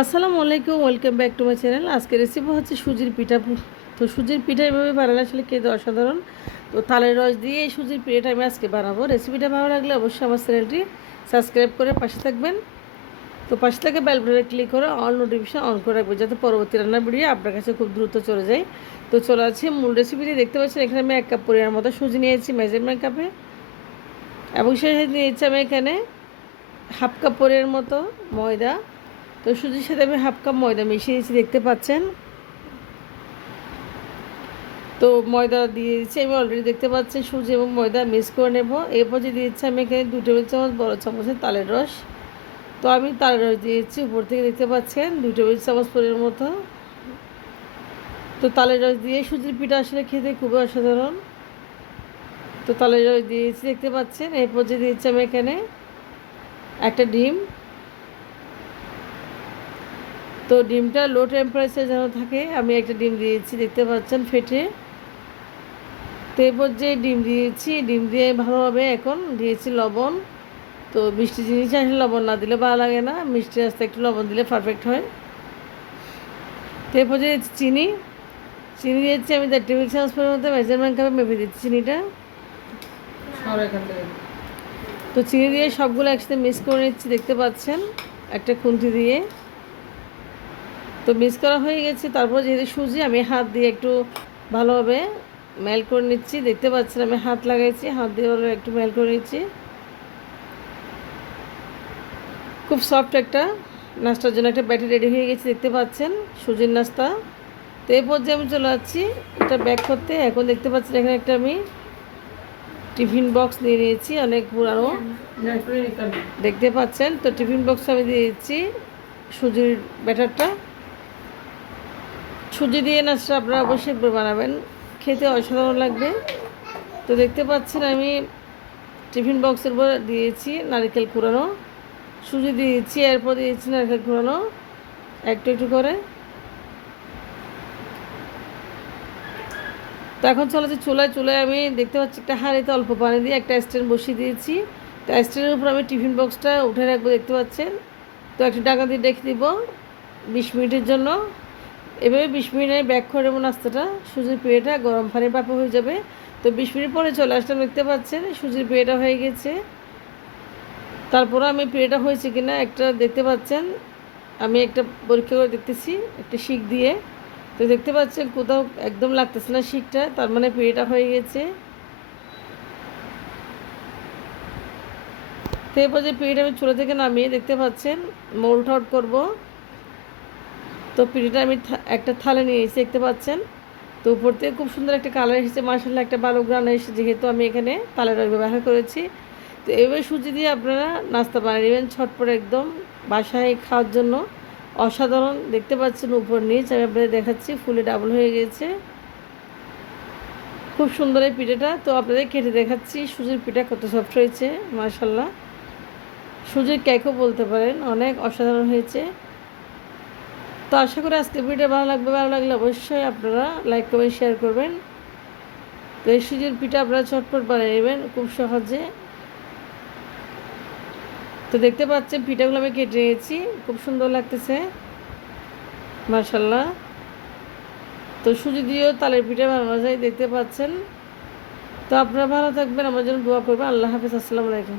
আসসালামু আলাইকুম, welcome back to my channel. আজকের রেসিপি হচ্ছে সুজির পিঠা। তো সুজির পিঠা এভাবে বানালে আসলে খেতে অসাধারণ। তো তালের রস দিয়ে এই সুজির পিঠাটা আমি আজকে বানাবো। রেসিপিটা ভালো লাগলে অবশ্যই আমার চ্যানেলটি সাবস্ক্রাইব করে পাশে থাকবেন। তো পাশে থেকে বেল বাটনে ক্লিক করে অল নোটিফিকেশন অন করে রাখবেন, যাতে পরবর্তী রান্নার ভিডিও আপনার কাছে খুব দ্রুত চলে যায়। তো চলে আছে মূল রেসিপিটি। দেখতে পাচ্ছেন এখানে আমি 1 কাপ পরিমাণ মতো সুজি নিয়েছি মেজারমেন্ট কাপে, এবং সেই সাথে নিয়েছি আমি এখানে 1/2 কাপ পরিমাণ মতো ময়দা। তো সুজির সাথে আমি 1/2 কাপ ময়দা মিশিয়ে দিয়েছি, দেখতে পাচ্ছেন। তো ময়দা দিয়ে দিচ্ছি আমি অলরেডি, দেখতে পাচ্ছেন। সুজি এবং ময়দা মিক্স করে নেব। এরপর যে দিয়েছি আমি এখানে 2 টেবিল চামচ বড় চামচের তালের রস। তো আমি তালের রস দিয়েছি উপর থেকে, দেখতে পাচ্ছেন 2 টেবিল চামচ পরিমাণ মতো। তো তালের রস দিয়ে সুজির পিঠা আসলে খেতে খুবই অসাধারণ। তো তালের রস দিয়েছি, দেখতে পাচ্ছেন। এরপর যে দিয়েছি আমি এখানে একটা ডিম। তো ডিমটা লো টেম্পারেচার যেন থাকে, আমি একটা ডিম দিয়েছি, দেখতে পাচ্ছেন, ফেটে। তো এরপর যে ডিম দিয়েছি, ডিম দিয়ে ভালোভাবে এখন দিয়েছি লবণ। তো মিষ্টি জিনিস আসলে লবণ না দিলে ভালো লাগে না, মিষ্টি আস্তে একটু লবণ দিলে পারফেক্ট হয়। তো এরপর যে চিনি চিনি দিয়েছি আমি 1 টেবিল চামচ মতো মেজারমেন্ট কাপে মেপে দিচ্ছি চিনিটা। তো চিনি দিয়ে সবগুলো একসাথে মিক্স করে নিচ্ছি, দেখতে পাচ্ছেন, একটা খুন্তি দিয়ে। তো মিক্স করা হয়ে গেছে। তারপর যেহেতু সুজি, আমি হাত দিয়ে একটু ভালোভাবে মেল্ট করে নিচ্ছি, দেখতে পাচ্ছেন। আমি হাত লাগাইছি, হাত দিয়ে ভালো একটু মেল্ট করে নিচ্ছি। খুব সফট একটা নাস্তার জন্য একটা ব্যাটার রেডি হয়ে গেছে, দেখতে পাচ্ছেন, সুজির নাস্তা। তো এই পর্যায়ে আমি চলে যাচ্ছি এটা ব্যাক করতে। এখন দেখতে পাচ্ছেন এখানে একটা আমি টিফিন বক্স নিয়ে নিয়েছি, অনেক পুরানো, দেখতে পাচ্ছেন। তো টিফিন বক্সে আমি দিয়ে দিচ্ছি সুজির ব্যাটারটা। সুজি দিয়ে নাস্তা আপনারা অবশ্যই বানাবেন, খেতে অসাধারণ লাগবে। তো দেখতে পাচ্ছেন আমি টিফিন বক্সের উপর দিয়েছি নারকেল কুড়ানো, সুজি দিয়েছি, এরপর দিয়েছি নারকেল কুড়ানো একটু একটু করে। তো এখন চলেছে চুলায় আমি দেখতে পাচ্ছি একটা হাঁড়িতে অল্প পানি দিয়ে একটা স্ট্যান্ড বসিয়ে দিয়েছি। তো স্ট্যান্ডের উপর আমি টিফিন বক্সটা উঠে রাখবো, দেখতে পাচ্ছেন। তো একটা ঢাকা দিয়ে রেখে দিব 20 মিনিটের জন্য। এভাবে 20 মিনিটে ব্যাক করে দেবো নাস্তাটা। সুজির পিঠাটা গরম পানির পাপা হয়ে যাবে। তো 20 মিনিট পরে চলে আসলাম, দেখতে পাচ্ছেন সুজির পিঠাটা হয়ে গেছে। তারপরে আমি পিঠাটা হয়েছে কিনা একটা দেখতে পাচ্ছেন, আমি একটা পরীক্ষা করে দেখতেছি একটা শিক দিয়ে। তো দেখতে পাচ্ছেন কোথাও একদম লাগতেছে না শিকটা, তার মানে পিঠাটা হয়ে গেছে। তো এরপর যে পিঠাটা আমি চুলা থেকে নামিয়ে, দেখতে পাচ্ছেন, মোল্ড আউট করবো। তো পিঠাটা আমি একটা থালে নিয়েছি, দেখতে পাচ্ছেন। তো উপর থেকে খুব সুন্দর একটা কালার এসেছে, মাশাআল্লাহ, একটা ভালো গ্রান এসেছে, যেহেতু আমি এখানে তালের রস ব্যবহার করেছি। তো এভাবে সুজি দিয়ে আপনারা নাস্তা বানিয়ে নেবেন ছটপট, একদম বাসায় খাওয়ার জন্য অসাধারণ। দেখতে পাচ্ছেন উপর নিচ আমি আপনাদের দেখাচ্ছি, ফুলে ডাবল হয়ে গেছে, খুব সুন্দর এই পিঠাটা। তো আপনাদের কেটে দেখাচ্ছি সুজির পিঠা কত সফট হয়েছে, মাশাআল্লাহ। সুজির কেকও বলতে পারেন, অনেক অসাধারণ হয়েছে। তো আশা করি আজকে ভিডিও ভালো লাগলে অবশ্যই আপনারা লাইক করবেন, শেয়ার করবেন। তো এই সুজির পিঠা আপনারা চটপট বানিয়ে নেবেন খুব সহজে। তো দেখতে পাচ্ছেন পিঠাগুলো আমি কেটে নিয়েছি, খুব সুন্দর লাগতেছে, মাশাআল্লাহ। তো সুজি দিয়েও তালের পিঠা বানানো যায়, দেখতে পাচ্ছেন। তো আপনারা ভালো থাকবেন, আমার জন্য দোয়া করবেন। আল্লাহ হাফেজ, আসসালামু আলাইকুম।